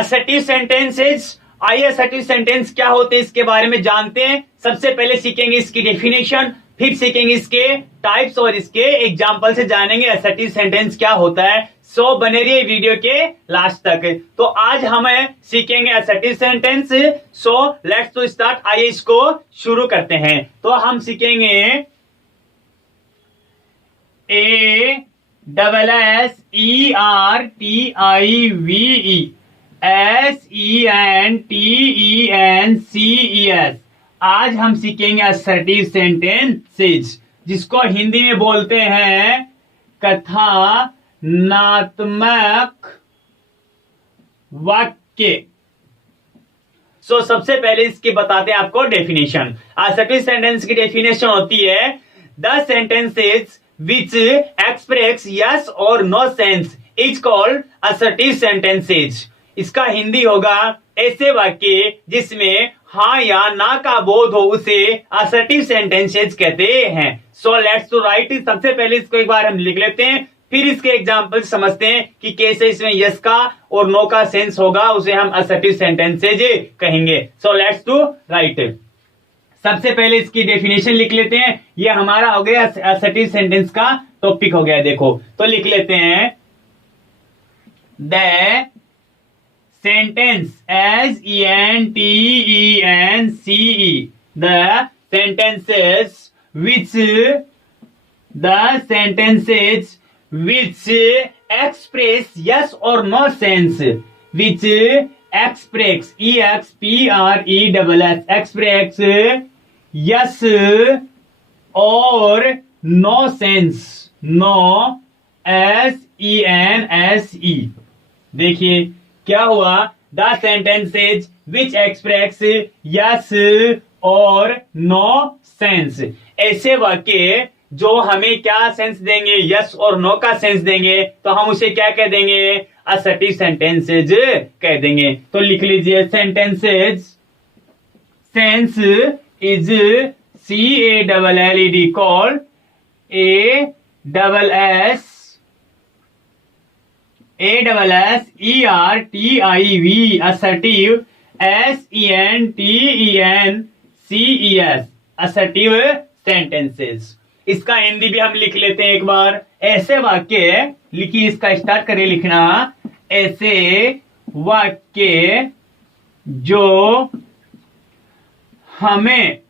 Assertive sentences. आइए assertive sentence क्या होते हैं इसके बारे में जानते हैं। सबसे पहले सीखेंगे इसकी डेफिनेशन, फिर सीखेंगे इसके टाइप्स और इसके एग्जाम्पल से जानेंगे असर्टिव सेंटेंस क्या होता है। सो बने रहिए वीडियो के लास्ट तक। तो आज हम सीखेंगे assertive sentence. So let's to start, आइए इसको शुरू करते हैं। तो हम सीखेंगे ASSERTIVE आज हम सीखेंगे असर्टिव सेंटेंसेज, जिसको हिंदी में बोलते हैं कथनात्मक वाक्य। सो सबसे पहले इसकी बताते हैं आपको डेफिनेशन। असर्टिव सेंटेंस की डेफिनेशन होती है the sentences which express yes or no sense is called assertive sentences। इसका हिंदी होगा ऐसे वाक्य जिसमें हाँ या ना का बोध हो उसे असर्टिव सेंटेंसेस कहते हैं। So let's to write. सबसे पहले इसको एक बार हम लिख लेते हैं, फिर इसके एग्जाम्पल समझते हैं कि कैसे इसमें यस का और नो का सेंस होगा, उसे हम असर्टिव सेंटेंसेज कहेंगे। So let's to write. सबसे पहले इसकी डेफिनेशन लिख लेते हैं। ये हमारा हो गया असर्टिव सेंटेंस का टॉपिक हो गया। देखो तो लिख लेते हैं the sentence SENTENCE the sentences which express yes or no sense, which express express yes or no sense, no SENSE। देखिए क्या हुआ, the sentences which express yes और नो सेंस। ऐसे वाक्य जो हमें क्या सेंस देंगे, यस और नो का सेंस देंगे, तो हम उसे क्या कह देंगे, असर्टिव सेंटेंसेज कह देंगे। तो लिख लीजिए sentences, sense is CALLED called ASSERTIV assertive SENTENCES assertive sentences. इसका हिंदी भी हम लिख लेते हैं एक बार। ऐसे वाक्य लिखिए, इसका स्टार्ट करिए लिखना। ऐसे वाक्य जो हमें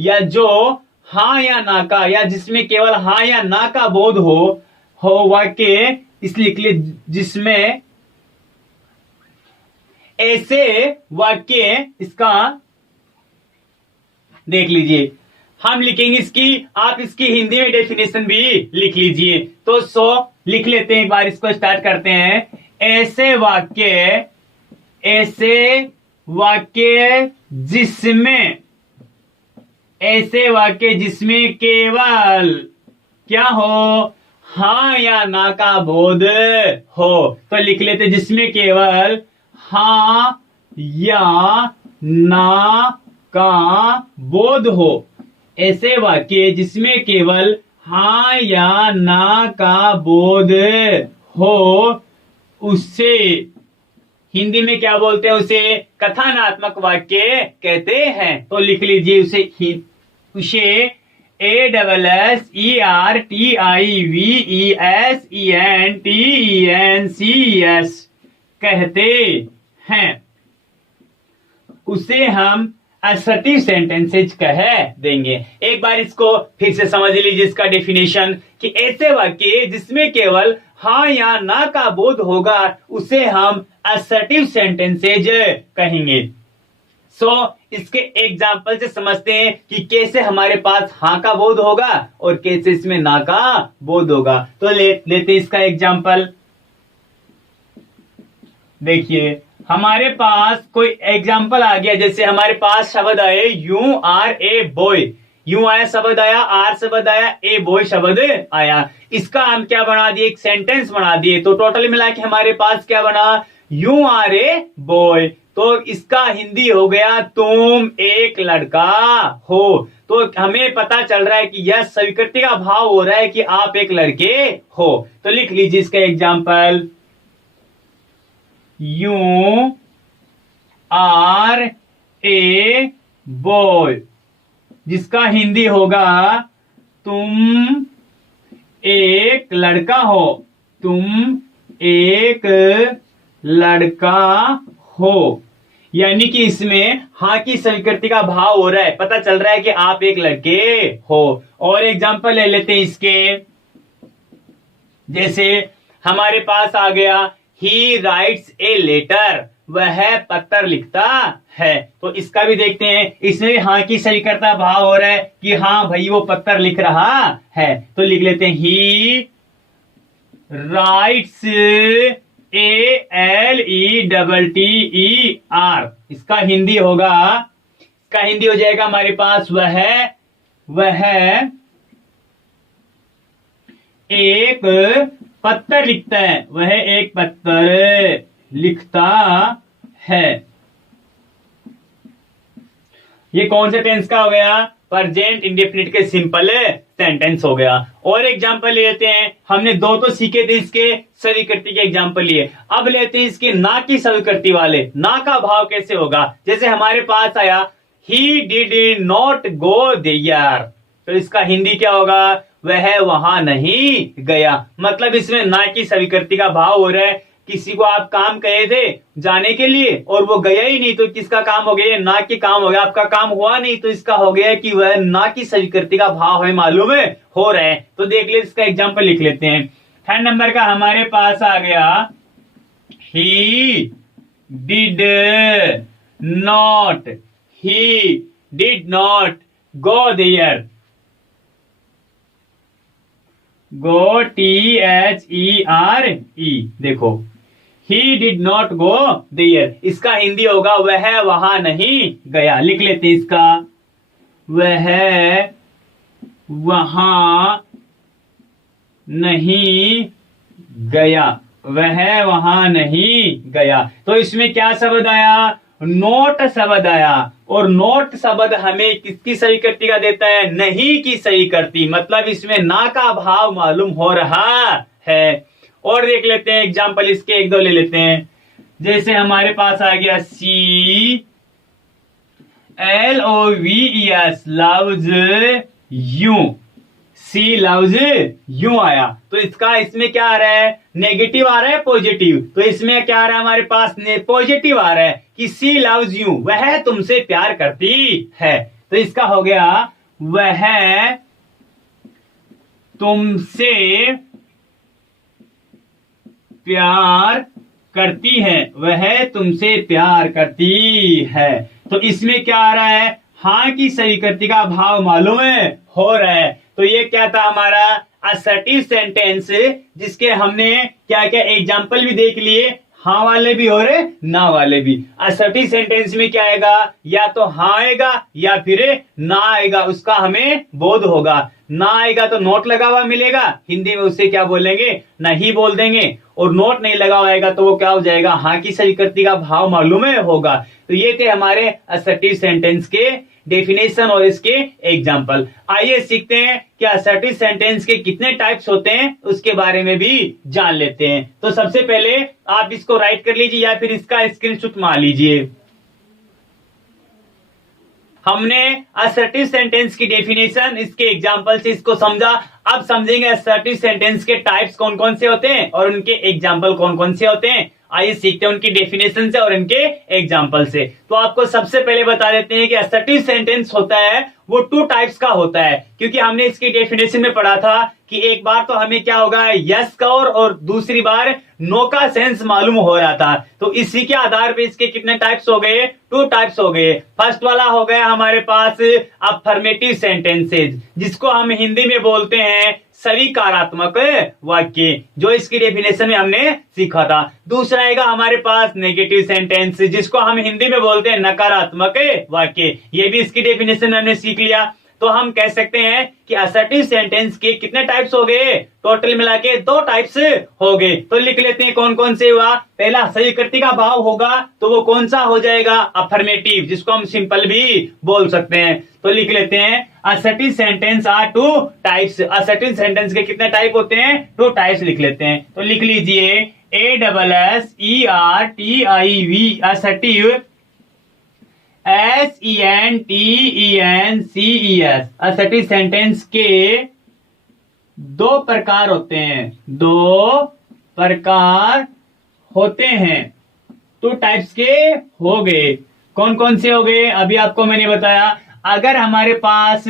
या जो हाँ या ना का या जिसमें केवल हाँ या ना का बोध हो वाक्य इसलिए लिख लिए जिसमें ऐसे वाक्य। इसका देख लीजिए, हम लिखेंगे इसकी, आप इसकी हिंदी में डेफिनेशन भी लिख लीजिए। तो सो लिख लेते हैं एक बार, इसको स्टार्ट करते हैं। ऐसे वाक्य जिसमें केवल क्या हो, हाँ या ना का बोध हो। तो लिख लेते जिसमें केवल हाँ या ना का बोध हो। ऐसे वाक्य जिसमें केवल हाँ या ना का बोध हो उससे हिंदी में क्या बोलते हैं, उसे कथनात्मक वाक्य कहते हैं। तो लिख लीजिए उसे ASSERTIVESENTENCES कहते हैं। उसे हम असर्टिव सेंटेंसेज कह देंगे। एक बार इसको फिर से समझ लीजिए इसका डेफिनेशन, कि ऐसे वाक्य जिसमें केवल हाँ या ना का बोध होगा उसे हम असर्टिव सेंटेंसेज कहेंगे। सो इसके एग्जाम्पल से समझते हैं कि कैसे हमारे पास हाँ का बोध होगा और कैसे इसमें ना का बोध होगा। तो लेते इसका एग्जाम्पल। देखिए हमारे पास कोई एग्जाम्पल आ गया, जैसे हमारे पास शब्द आए you are a boy, you आया शब्द आया, आर शब्द आया, ए बॉय शब्द आया। इसका हम क्या बना दिए, एक सेंटेंस बना दिए। तो टोटल मिला के हमारे पास क्या बना, यू आर ए बॉय। तो इसका हिंदी हो गया तुम एक लड़का हो। तो हमें पता चल रहा है कि यह स्वीकृति का भाव हो रहा है कि आप एक लड़के हो। तो लिख लीजिए इसका example. You are a boy, जिसका हिंदी होगा तुम एक लड़का हो, तुम एक लड़का हो। यानी कि इसमें हाँ की स्वीकृति का भाव हो रहा है, पता चल रहा है कि आप एक लड़के हो। और एग्जांपल ले लेते हैं इसके, जैसे हमारे पास आ गया ही राइट्स ए लेटर, वह पत्र लिखता है। तो इसका भी देखते हैं, इसमें हाँ की स्वीकृता भाव हो रहा है कि हाँ भाई वो पत्र लिख रहा है। तो लिख लेते हैं ही राइट्स ALETTER, इसका हिंदी होगा, इसका हिंदी हो जाएगा हमारे पास वह एक पत्र लिखता है, वह एक पत्र लिखता है। ये कौन से टेंस का हो गया? प्रेजेंट इंडेफिनिट के सिंपल सेंटेंस हो गया। और एग्जांपल लेते हैं, हमने दो तो सीखे थे इसके स्वीकृति के एग्जांपल लिए, अब लेते हैं इसके ना की स्वीकृति वाले। ना का भाव कैसे होगा? जैसे हमारे पास आया he did not go there, तो इसका हिंदी क्या होगा? वह वहां नहीं गया। मतलब इसमें ना की स्वीकृति का भाव हो रहा है, किसी को आप काम कहे थे जाने के लिए और वो गया ही नहीं, तो किसका काम हो गया? ना की काम हो गया, आपका काम हुआ नहीं, तो इसका हो गया कि वह ना की स्वीकृति का भाव हमें मालूम है हो रहा है। तो देख ले, इसका एग्जांपल लिख लेते हैं। 3rd नंबर का हमारे पास आ गया he did not go there, go THERE, देखो he did not go there, इसका हिंदी होगा वह वहां नहीं गया। लिख लेते हैं इसका, वह वहां नहीं गया, वह वहां नहीं गया। तो इसमें क्या शब्द आया? नोट शब्द आया। और नोट शब्द हमें किसकी स्वीकृति का देता है? नहीं की स्वीकृति। मतलब इसमें ना का भाव मालूम हो रहा है। और देख लेते हैं एग्जांपल इसके, एक दो ले लेते हैं। जैसे हमारे पास आ गया CLOVES loves you, she loves you आया। तो इसका इसमें क्या आ रहा है? नेगेटिव आ रहा है पॉजिटिव? तो इसमें क्या आ रहा है हमारे पास? पॉजिटिव आ रहा है कि सी लव्स यू, वह तुमसे प्यार करती है। तो इसका हो गया वह तुमसे प्यार करती है, वह तुमसे प्यार करती है। तो इसमें क्या आ रहा है? हाँ की स्वीकृति का भाव मालूम है हो रहा है। तो ये क्या था हमारा? असर्टिव सेंटेंस, जिसके हमने क्या क्या एग्जांपल भी देख लिए, हाँ वाले भी हो रहे, ना वाले भी। असर्टिव सेंटेंस में क्या आएगा? या तो हाँ आएगा या फिर ना आएगा, उसका हमें बोध होगा। ना आएगा तो नोट लगा हुआ मिलेगा, हिंदी में उससे क्या बोलेंगे? नहीं बोल देंगे। और नोट नहीं लगा हुआ आएगा तो वो क्या हो जाएगा? हाँ की स्वीकृति का भाव मालूम है होगा। तो ये थे हमारे असर्टिव सेंटेंस के डेफिनेशन और इसके एग्जांपल। आइए सीखते हैं कि असर्टिव सेंटेंस के कितने टाइप्स होते हैं, उसके बारे में भी जान लेते हैं। तो सबसे पहले आप इसको राइट कर लीजिए या फिर इसका स्क्रीनशॉट मार लीजिए। हमने असर्टिव सेंटेंस की डेफिनेशन, इसके एग्जांपल से इसको समझा। अब समझेंगे असर्टिव सेंटेंस के टाइप्स कौन कौन से होते हैं और उनके एग्जांपल कौन कौन से होते हैं। आइए सीखते हैं उनकी डेफिनेशन से और इनके एग्जांपल से। तो आपको सबसे पहले बता देते हैं कि असर्टिव सेंटेंस होता है वो 2 टाइप्स का होता है, क्योंकि हमने इसकी डेफिनेशन में पढ़ा था कि एक बार तो हमें क्या होगा? यस का और दूसरी बार नो का सेंस मालूम हो रहा था। तो इसी के आधार पे इसके कितने टाइप्स हो गए? 2 टाइप्स हो गए। फर्स्ट वाला हो गया हमारे पास अफर्मेटिव सेंटेंसेज, जिसको हम हिंदी में बोलते हैं स्वीकारात्मक वाक्य, जो इसकी डेफिनेशन में हमने सीखा था। दूसरा आएगा हमारे पास नेगेटिव सेंटेंस, जिसको हम हिंदी में बोलते हैं नकारात्मक वाक्य, ये भी इसकी डेफिनेशन में हमने सीख लिया। तो हम कह सकते हैं कि असर्टिव सेंटेंस के कितने टाइप्स हो गए? टोटल मिला के 2 टाइप्स हो गए। तो लिख लेते हैं कौन कौन से हुआ। पहला स्वीकृति का भाव होगा तो वो कौन सा हो जाएगा? अफर्मेटिव, जिसको हम सिंपल भी बोल सकते हैं। तो लिख लेते हैं assertive sentence are 2 types. Assertive sentence के कितने टाइप होते हैं? 2 टाइप्स लिख लेते हैं। तो लिख लीजिए ASSERTIV assertive SENTENCES assertive sentence के दो प्रकार होते हैं। 2 टाइप्स के हो गए। कौन कौन से हो गए अभी आपको मैंने बताया। अगर हमारे पास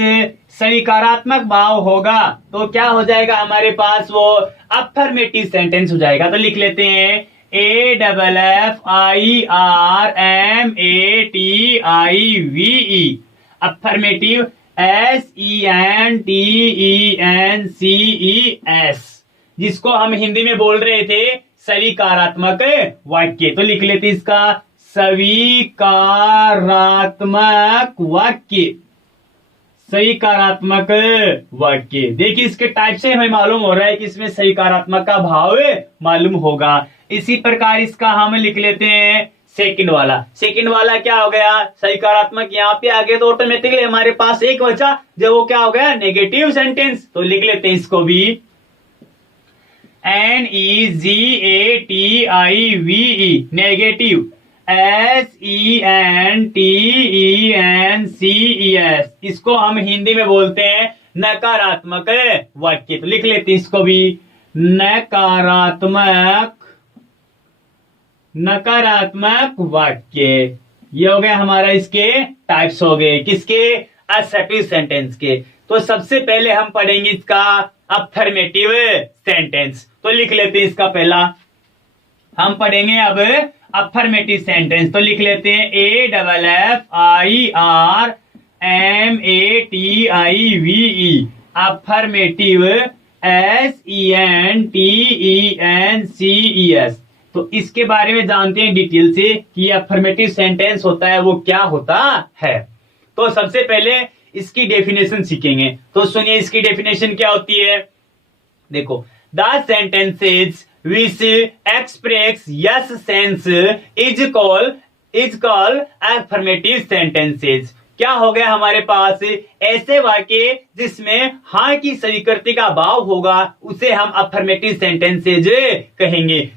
स्वीकारात्मक भाव होगा तो क्या हो जाएगा हमारे पास, वो अफर्मेटिव सेंटेंस हो जाएगा। तो लिख लेते हैं AFFIRMATIVE अफर्मेटिव SENTENCES जिसको हम हिंदी में बोल रहे थे स्वीकारात्मक वाक्य। तो लिख लेते इसका स्वीकारात्मक वाक्य। स्वीकारात्मक वाक्य देखिए इसके टाइप से हमें मालूम हो रहा है कि इसमें स्वीकारात्मक का भाव मालूम होगा। इसी प्रकार इसका हम लिख लेते हैं सेकंड वाला क्या हो गया, सकारात्मक यहाँ पे आ गया तो ऑटोमेटिकली हमारे पास एक बचा जो वो क्या हो गया नेगेटिव सेंटेंस। तो लिख लेते हैं इसको भी NEGATIVE नेगेटिव SENTENCES इसको हम हिंदी में बोलते हैं नकारात्मक वाक्य। तो लिख लेते हैं इसको भी नकारात्मक वाक्य। ये हो गया हमारा इसके टाइप्स हो गए किसके, असर्टिव सेंटेंस के। तो सबसे पहले हम पढ़ेंगे इसका अफर्मेटिव सेंटेंस। तो लिख लेते हैं इसका पहला हम पढ़ेंगे अब अफर्मेटिव सेंटेंस। तो लिख लेते हैं AFFIRMATIVE अफर्मेटिव SENTENCES। तो इसके बारे में जानते हैं डिटेल से कि अफर्मेटिव सेंटेंस होता है वो क्या होता है। तो सबसे पहले इसकी डेफिनेशन सीखेंगे। तो सुनिए इसकी डेफिनेशन क्या होती है। देखो the sentences which express yes sense is called affirmative sentences। क्या हो गया हमारे पास ऐसे वाक्य जिसमें हाँ की स्वीकृति का भाव होगा उसे हम अफर्मेटिव सेंटेंसेज कहेंगे।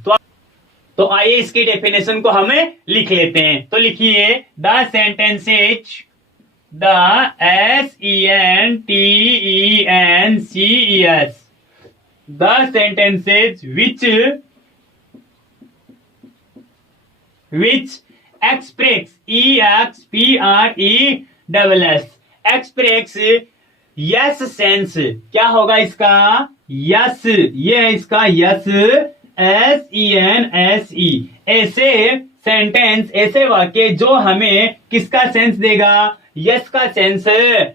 तो आइए इसकी डेफिनेशन को हमें लिख लेते हैं। तो लिखिए the sentences SENTENCES the sentences which express express yes sense। क्या होगा इसका yes, ये है इसका yes SENSE ऐसे सेंटेंस ऐसे वाक्य जो हमें किसका सेंस देगा, यस का सेंस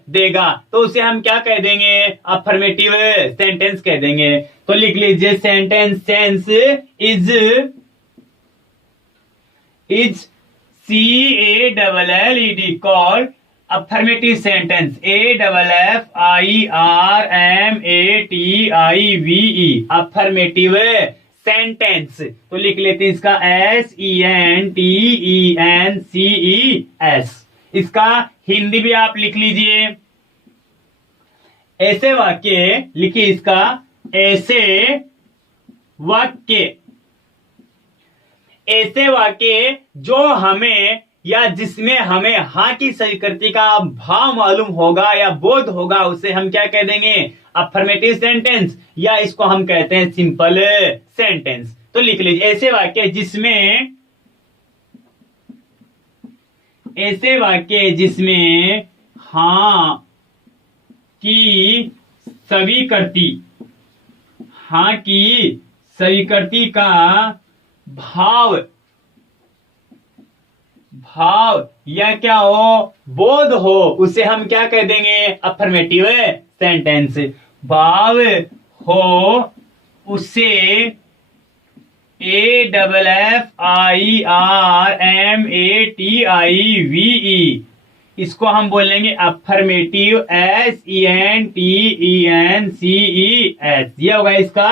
देगा। तो उसे हम क्या कह देंगे अफर्मेटिव सेंटेंस कह देंगे। तो लिख लीजिए sentence sense is CALLED called affirmative sentence AFFIRMATIVE affirmative sentence. तो लिख लेते हैं इसका SENTENCES। इसका हिंदी भी आप लिख लीजिए ऐसे वाक्य। लिखिए इसका ऐसे वाक्य जो हमें या जिसमें हमें हाँ की स्वीकृति का भाव मालूम होगा या बोध होगा उसे हम क्या कह देंगे अफर्मेटिव सेंटेंस, या इसको हम कहते हैं सिंपल सेंटेंस। तो लिख लीजिए ऐसे वाक्य जिसमें हाँ की स्वीकृति का भाव या क्या हो बोध हो उसे हम क्या कह देंगे अफर्मेटिव सेंटेंस। भाव हो उसे AFFIRMATIVE इसको हम बोलेंगे अफर्मेटिव SENTENCES। ये होगा इसका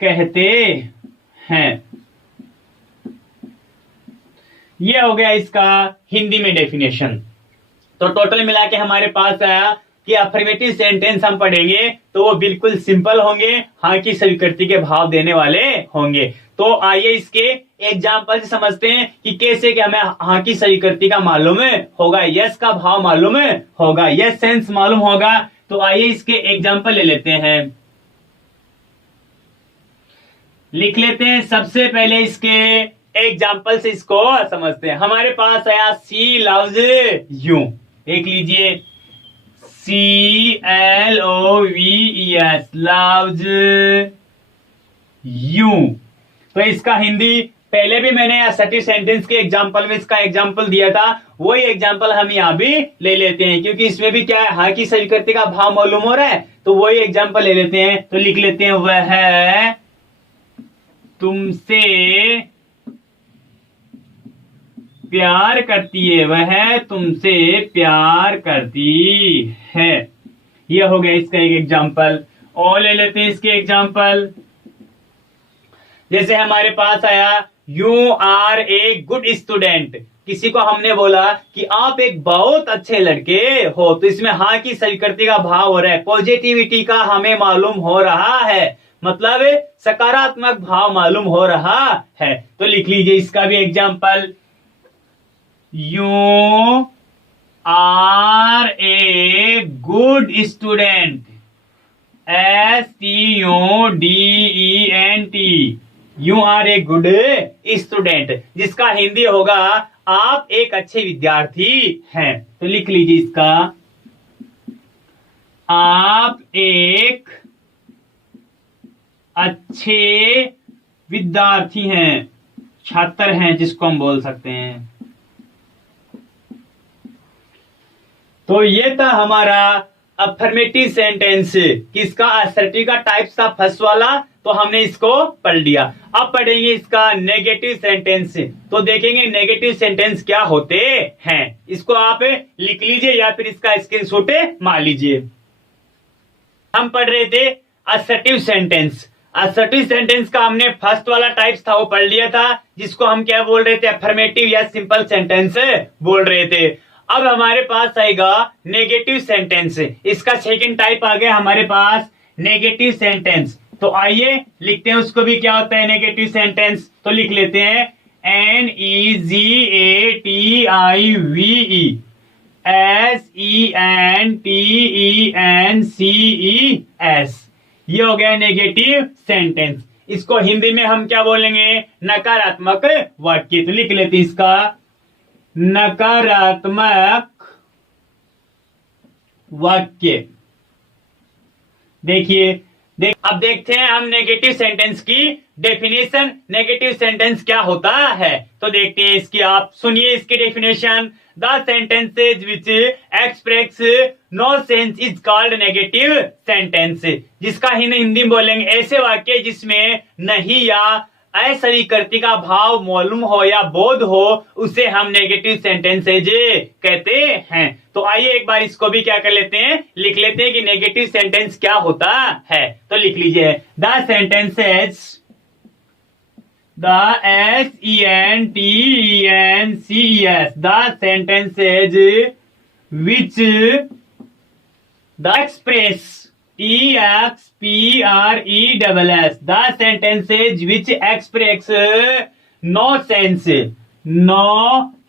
कहते हैं। ये हो गया इसका हिंदी में डेफिनेशन। तो टोटल मिला के हमारे पास आया कि अफर्मेटिव सेंटेंस हम पढ़ेंगे तो वो बिल्कुल सिंपल होंगे, हाँ की स्वीकृति के भाव देने वाले होंगे। तो आइए इसके एग्जाम्पल से समझते हैं कि कैसे कि हमें हाँ की स्वीकृति का मालूम होगा, यस का भाव मालूम होगा, यस सेंस मालूम होगा। तो आइए इसके एग्जाम्पल ले लेते हैं, लिख लेते हैं। सबसे पहले इसके एग्जाम्पल से इसको समझते हैं। हमारे पास आया सी लव्स यू, देख लीजिए CLOVES लव्स यू। तो इसका हिंदी पहले भी मैंने असर्टिव सेंटेंस के एग्जाम्पल में इसका एग्जाम्पल दिया था, वही एग्जाम्पल हम यहाँ भी ले लेते हैं क्योंकि इसमें भी क्या है, हाँ की स्वीकृति का भाव मालूम हो रहा है, तो वही एग्जाम्पल ले लेते हैं। तो लिख लेते हैं, वह तुमसे प्यार करती है, वह तुमसे प्यार करती है। यह हो गया इसका एक एग्जाम्पल। और ले लेते हैं इसके एग्जाम्पल, जैसे हमारे पास आया you are a good student. किसी को हमने बोला कि आप एक बहुत अच्छे लड़के हो, तो इसमें हाँ की स्वीकृति का भाव हो रहा है, पॉजिटिविटी का हमें मालूम हो रहा है, मतलब सकारात्मक भाव मालूम हो रहा है। तो लिख लीजिए इसका भी example, you are a good student, STUDENT, you are a good student, जिसका हिंदी होगा आप एक अच्छे विद्यार्थी हैं। तो लिख लीजिए इसका, आप एक अच्छे विद्यार्थी हैं, छात्र हैं जिसको हम बोल सकते हैं। तो ये था हमारा अफर्मेटिव सेंटेंस, किसका असर्टिव का टाइप्स था फर्स्ट वाला, तो हमने इसको पढ़ लिया। अब पढ़ेंगे इसका नेगेटिव सेंटेंस। तो देखेंगे नेगेटिव सेंटेंस क्या होते हैं, इसको आप लिख लीजिए या फिर इसका स्क्रीनशॉट मार लीजिए। हम पढ़ रहे थे असर्टिव सेंटेंस। असर्टिव सेंटेंस का हमने फर्स्ट वाला टाइप्स था वो पढ़ लिया था, जिसको हम क्या बोल रहे थे, अफर्मेटिव या सिंपल सेंटेंस बोल रहे थे। अब हमारे पास आएगा नेगेटिव सेंटेंस, इसका सेकंड टाइप आ गया हमारे पास नेगेटिव सेंटेंस। तो आइए लिखते हैं उसको भी, क्या होता है नेगेटिव सेंटेंस। तो लिख लेते हैं NEGATIVE SENTENCES, ये हो गया नेगेटिव सेंटेंस। इसको हिंदी में हम क्या बोलेंगे, नकारात्मक वाक्य। तो लिख लेते हैं इसका, नकारात्मक वाक्य। देखिए अब देखते हैं हम नेगेटिव सेंटेंस की डेफिनेशन, नेगेटिव सेंटेंस क्या होता है। तो देखते हैं इसकी, आप सुनिए इसकी definition. The sentences which express no sense is called negative sentence, जिसका हिंदी में बोलेंगे ऐसे वाक्य जिसमें नहीं या अस्वीकृति का भाव मालूम हो या बोध हो, उसे हम नेगेटिव सेंटेंसेज कहते हैं। तो आइए एक बार इसको भी क्या कर लेते हैं, लिख लेते हैं कि नेगेटिव सेंटेंस क्या होता है। तो लिख लीजिए, the sentences, the SENTENCES, the sentences which the express EXPRESS, the sentences which express no sense, no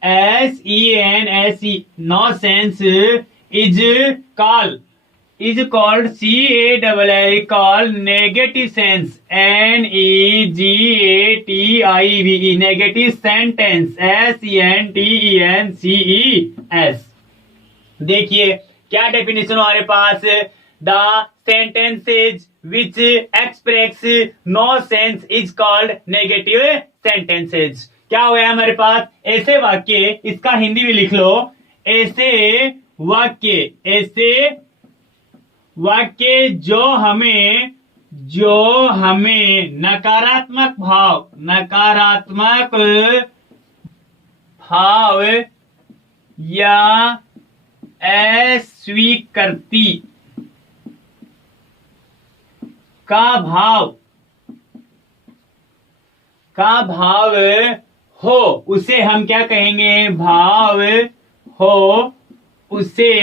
SENSE, no sense is called CALL, called negative sense, NEGATIVE, negative sentence, SENTENCES। देखिए क्या definition हमारे पास, the sentences which express no sense is called negative sentences। क्या हुआ हमारे पास, ऐसे वाक्य, इसका हिंदी में लिख लो, ऐसे वाक्य जो हमें नकारात्मक भाव या अस्वीकृति का भाव हो, उसे हम क्या कहेंगे, भाव हो, उसे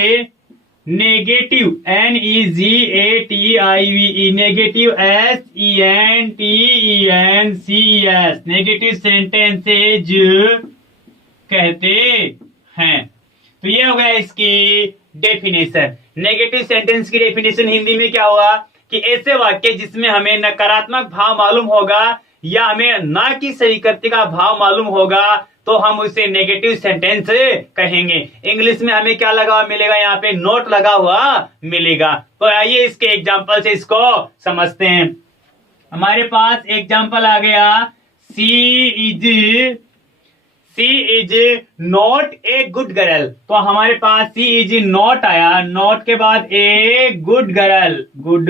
negative NEGATIVE negative SENTENCES negative sentences कहते हैं। तो ये हो गया इसकी डेफिनेशन। नेगेटिव सेंटेंस की डेफिनेशन हिंदी में क्या हुआ कि ऐसे वाक्य जिसमें हमें नकारात्मक भाव मालूम होगा या हमें ना की स्वीकृति का भाव मालूम होगा तो हम उसे नेगेटिव सेंटेंस कहेंगे। इंग्लिश में हमें क्या लगा हुआ मिलेगा, यहाँ पे नोट लगा हुआ मिलेगा। तो आइए इसके एग्जांपल से इसको समझते हैं। हमारे पास एग्जांपल आ गया, she is not a good girl. तो हमारे पास सी इज नॉट आया, नॉट के बाद a good girl, good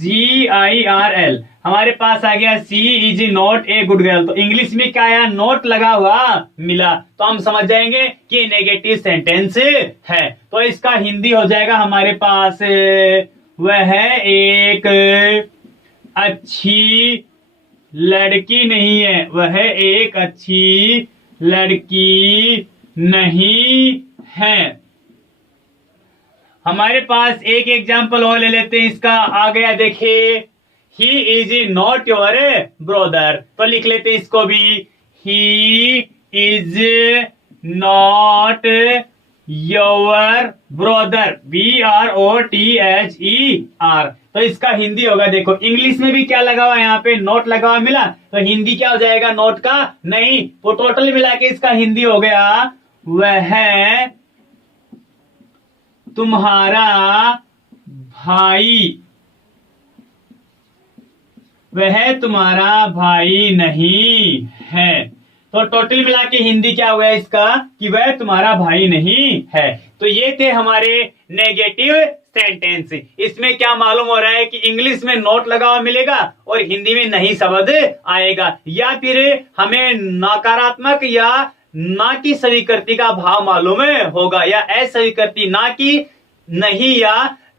GIRL। हमारे पास आ गया she is not a good girl. तो इंग्लिश में क्या आया, नोट लगा हुआ मिला, तो हम समझ जाएंगे कि नेगेटिव सेंटेंस है। तो इसका हिंदी हो जाएगा हमारे पास, वह एक अच्छी लड़की नहीं है, वह एक अच्छी लड़की नहीं है। हमारे पास एक एग्जाम्पल और ले लेते हैं, इसका आ गया देखिए, he is not your brother. तो लिख लेते हैं इसको भी, he is not your brother, BROTHER। तो इसका हिंदी होगा, देखो इंग्लिश में भी क्या लगा हुआ यहाँ पे, नोट लगा हुआ मिला, तो हिंदी क्या हो जाएगा, नोट का नहीं। तो टोटल मिला के इसका हिंदी हो गया, वह तुम्हारा भाई, वह तुम्हारा भाई नहीं है। तो टोटल मिला के हिंदी क्या हुआ इसका कि वह तुम्हारा भाई नहीं है। तो ये थे हमारे नेगेटिव सेंटेंस। इसमें क्या मालूम हो रहा है कि इंग्लिश में नोट लगा हुआ मिलेगा और हिंदी में नहीं शब्द आएगा, या फिर हमें नकारात्मक या ना की स्वीकृति का भाव मालूम होगा, या अस्वीकृति, ना की नहीं या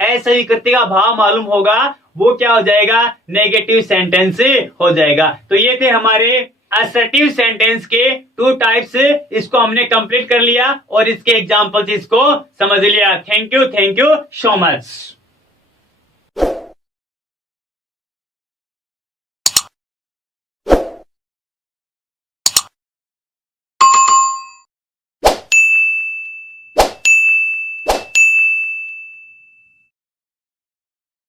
अस्वीकृति का भाव मालूम होगा, वो क्या हो जाएगा, नेगेटिव सेंटेंस हो जाएगा। तो ये थे हमारे असर्टिव सेंटेंस के 2 टाइप्स। इसको हमने कंप्लीट कर लिया और इसके एग्जांपल्स इसको समझ लिया। Thank you so much.